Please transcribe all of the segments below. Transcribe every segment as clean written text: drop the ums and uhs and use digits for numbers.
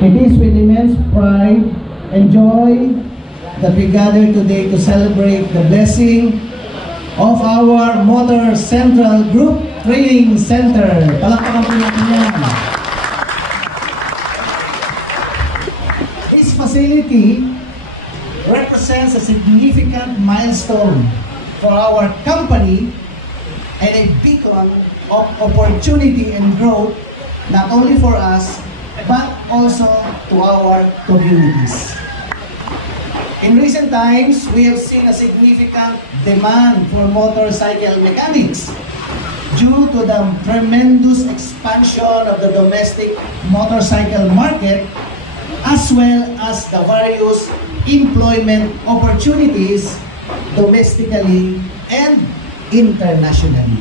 It is with immense pride and joy that we gather today to celebrate the blessing of our Motor Central Group Training Center. Palakpakan po natin yan. This facility represents a significant milestone for our company and a beacon of opportunity and growth not only for us but also to our communities. In recent times, we have seen a significant demand for motorcycle mechanics due to the tremendous expansion of the domestic motorcycle market as well as the various employment opportunities domestically and internationally.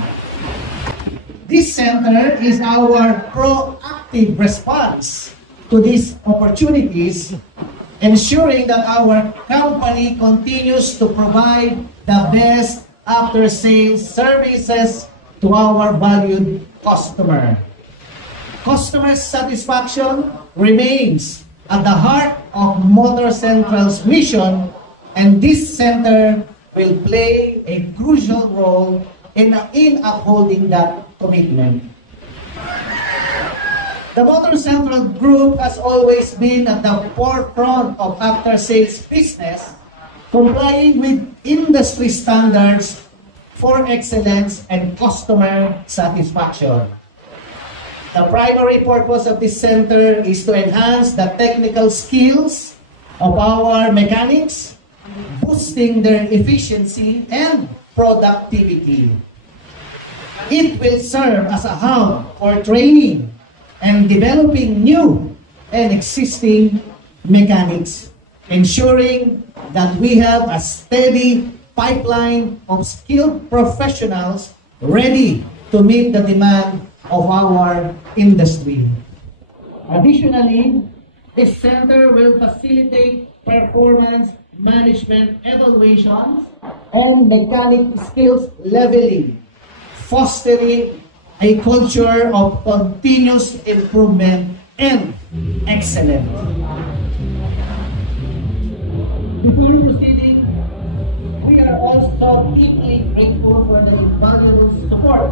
This center is our proactive response to these opportunities, ensuring that our company continues to provide the best after-sales services to our valued customer. Customer satisfaction remains at the heart of Motor Central's mission, and this center will play a crucial role in upholding that commitment. The Motor Central Group has always been at the forefront of after-sales business, complying with industry standards for excellence and customer satisfaction. The primary purpose of this center is to enhance the technical skills of our mechanics, boosting their efficiency and productivity. It will serve as a hub for training and developing new and existing mechanics, ensuring that we have a steady pipeline of skilled professionals ready to meet the demand of our industry. Additionally, this center will facilitate performance management evaluations and mechanic skills leveling, fostering a culture of continuous improvement and excellence. Before proceeding, we are also deeply grateful for the invaluable support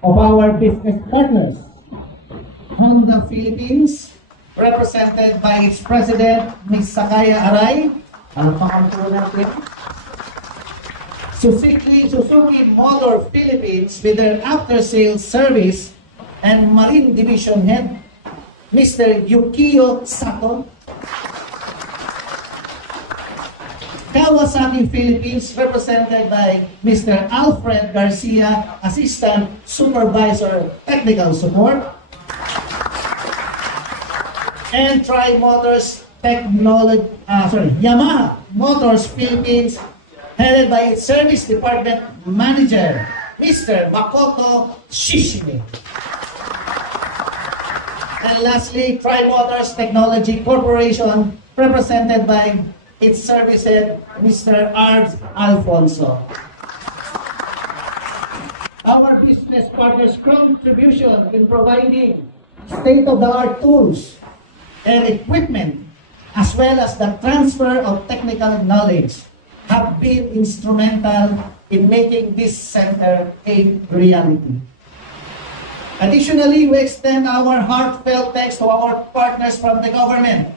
of our business partners. Honda Philippines, represented by its president, Ms. Sakaya Aray, Suzuki Motor Philippines with their after-sales service and Marine Division Head, Mr. Yukio Sato. Kawasaki Philippines, represented by Mr. Alfred Garcia, Assistant Supervisor Technical Support. And Yamaha Motors Philippines, headed by its Service Department Manager, Mr. Makoto Shishimi. And lastly, Tri-Motors Technology Corporation, represented by its service head, Mr. Arbs Alfonso. Our business partners' contribution in providing state-of-the-art tools and equipment, as well as the transfer of technical knowledge, have been instrumental in making this center a reality. Additionally, we extend our heartfelt thanks to our partners from the government,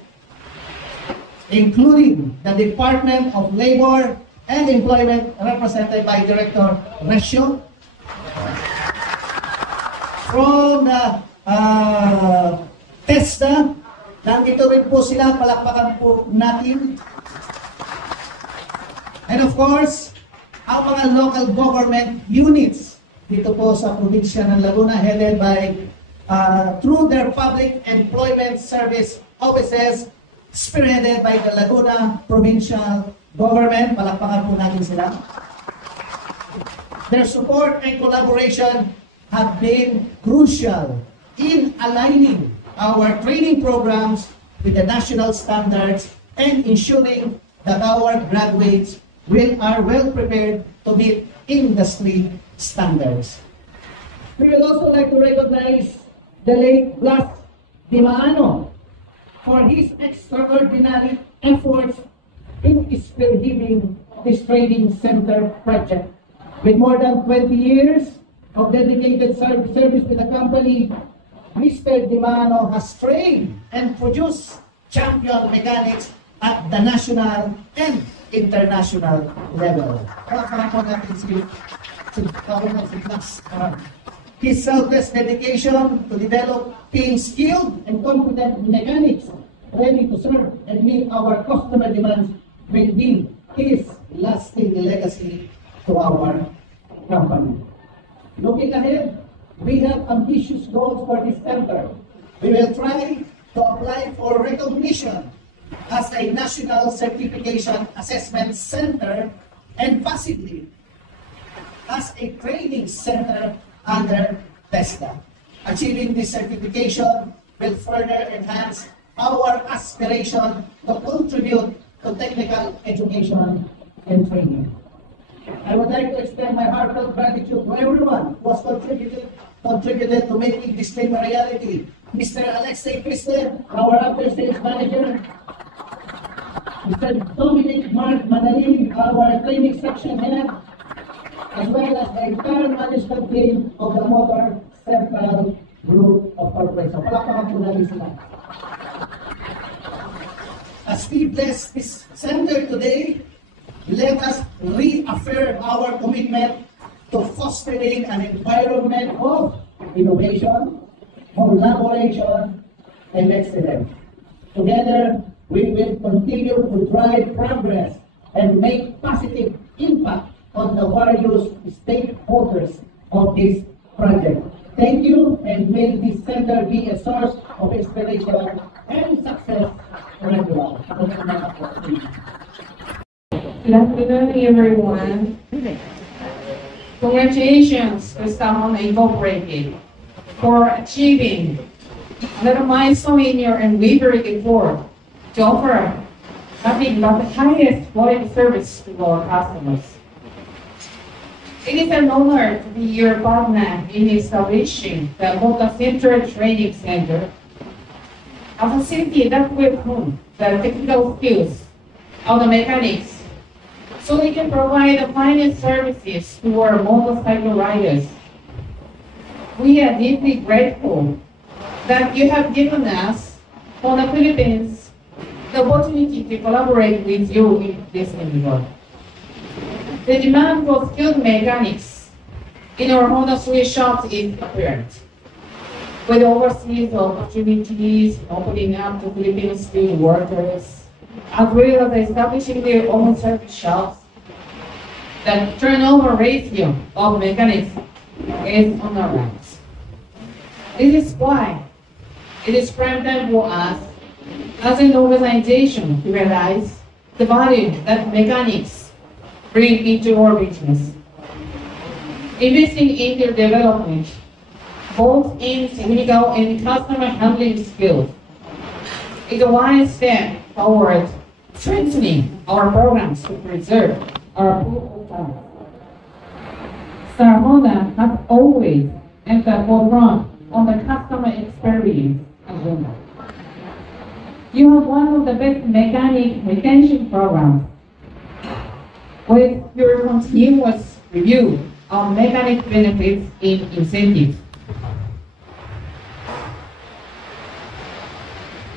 including the Department of Labor and Employment, represented by Director Resio, from the TESDA, nandito rin po sila, palakpakan po natin. And of course, ang mga local government units dito po sa probinsya ng Laguna, headed by through their public employment service offices, spearheaded by the Laguna Provincial Government. Palakpakan po natin sila. Their support and collaboration have been crucial in aligning our training programs with the national standards and ensuring that our graduates are well prepared to meet industry standards. We would also like to recognize the late Blas Dimaano for his extraordinary efforts in spearheading this training center project. With more than 20 years of dedicated service to the company, Mr. Dimaano has trained and produced champion mechanics at the national and international level. His selfless dedication to developing skilled and competent mechanics ready to serve and meet our customer demands will be his lasting legacy to our company. Looking ahead, we have ambitious goals for this center. We will try to apply for recognition as a national certification assessment center and possibly as a training center under TESDA. Achieving this certification will further enhance our aspiration to contribute to technical education and training. I would like to extend my heartfelt gratitude to everyone who has contributed to making this dream a reality. Mr. Alexei Christen, our after sales manager, Mr. Dominic Mark Manalim, our training section head, as well as the entire management team of the Motor Central Group of Corporation. Palakpakan po natin sila. As we bless this center today, let us reaffirm our commitment to fostering an environment of innovation, collaboration, and excellence. Together, we will continue to drive progress and make positive impact on the various stakeholders of this project. Thank you, and may this center be a source of inspiration and success for everyone. Good afternoon, everyone. Congratulations to Salmon Incorporated for achieving another milestone in your unwavering effort to offer nothing but the highest quality service to our customers. It is an honor to be your partner in establishing the Motor Central Training Center, a facility that will hone the technical skills of the mechanics so we can provide the finest services to our motorcycle riders. We are deeply grateful that you have given us, for the Philippines, the opportunity to collaborate with you in this endeavor. The demand for skilled mechanics in our Honda Swiss shops is apparent. With overseas opportunities opening up to Filipino skilled workers, as well as establishing their own service shops, the turnover ratio of mechanics is on the rise. This is why it is prime time for us as an organization to realize the value that mechanics bring into our business. Investing in their development, both in technical and customer handling skills, is a wise step toward strengthening our programs to preserve our people talent. Star Honda has always at the forefront on the customer experience agenda. You have one of the best mechanic retention programs with your continuous review of mechanic benefits and incentives.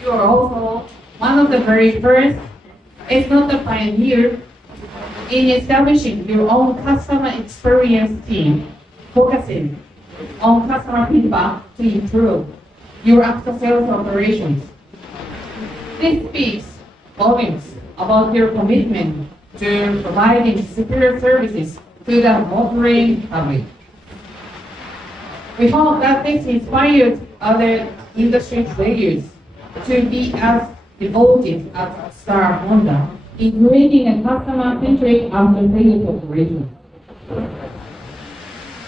You are also one of the very first, if not the pioneer, in establishing your own customer experience team, focusing on customer feedback to improve your after-sales operations. This speaks volumes about your commitment to providing superior services to the motoring public. We hope that this inspires other industry players to be as devoted as Star Honda in creating a customer-centric after-sales operation.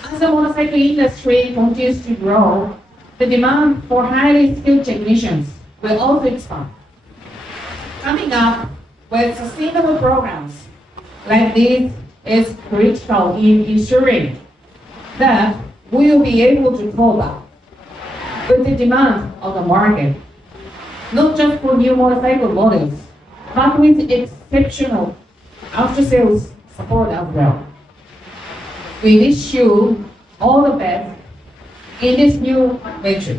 As the motorcycle industry continues to grow, the demand for highly skilled technicians will also expand. Coming up with sustainable programs like this is critical in ensuring that we will be able to cope up with the demand of the market, not just for new motorcycle models, but with exceptional after-sales support as well. We wish you all the best in this new venture.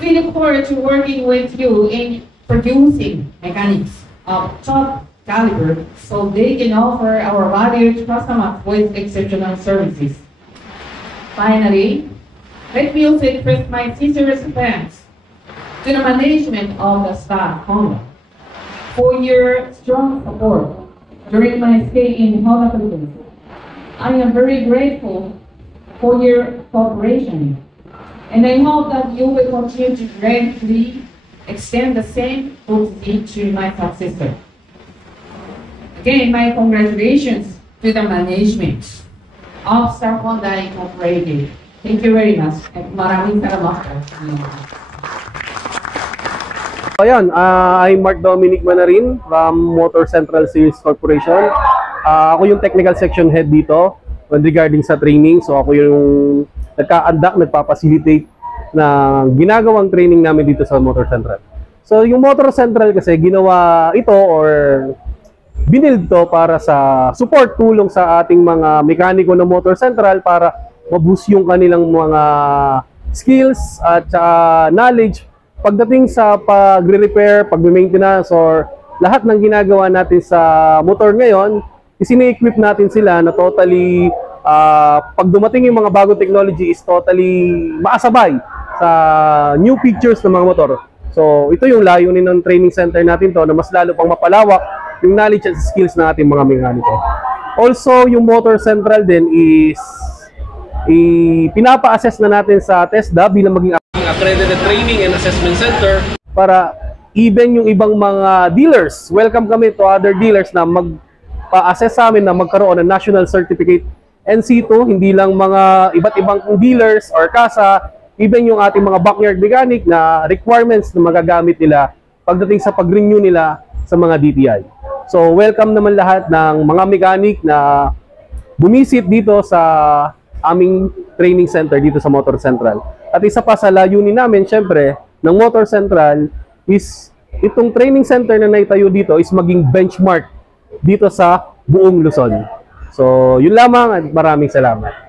We look forward to working with you in producing mechanics of top caliber so they can offer our valued customers with exceptional services. Finally, let me also express my sincerest thanks to the management of the Star Honda for your strong support during my stay in Honda Philippines. I am very grateful for your cooperation, and I hope that you will continue to greatly extend the same courtesy to my successor. Again, my congratulations to the management of Star Honda Incorporated. Thank you very much. At maraming salamat po. Ayan, I'm Mark Dominic Manarin from Motor Central Series Corporation. Ako yung technical section head dito regarding sa training. So ako yung nagka-conduct, nagpa-facilitate na ginagawang training namin dito sa Motor Central. So yung Motor Central kasi ginawa ito or binild to para sa support, tulong sa ating mga mekaniko ng Motor Central para ma-boost yung kanilang mga skills at knowledge pagdating sa pagre-repair, pag-maintenance or lahat ng ginagawa natin sa motor ngayon. Isini-equip natin sila na totally pag dumating yung mga bagong technology is totally maasabay sa new features ng mga motor. So ito yung layunin ng training center natin to na mas lalo pang mapalawak yung knowledge at skills ng ating mga mekaniko. Also, yung Motor Central din is pinapa-assess na natin sa TESDA bilang maging accredited training and assessment center para even yung ibang mga dealers, welcome kami to other dealers na magpa-assess sa amin na magkaroon ng national certificate NC2, hindi lang mga iba't ibang dealers or kasa, even yung ating mga backyard mechanic na requirements na magagamit nila pagdating sa pag-renew nila sa mga DTI. So welcome naman lahat ng mga mechanic na bumisit dito sa aming training center dito sa Motor Central. At isa pa sa layunin namin, syempre, ng Motor Central is itong training center na naitayo dito is maging benchmark dito sa buong Luzon. So, yun lamang at maraming salamat.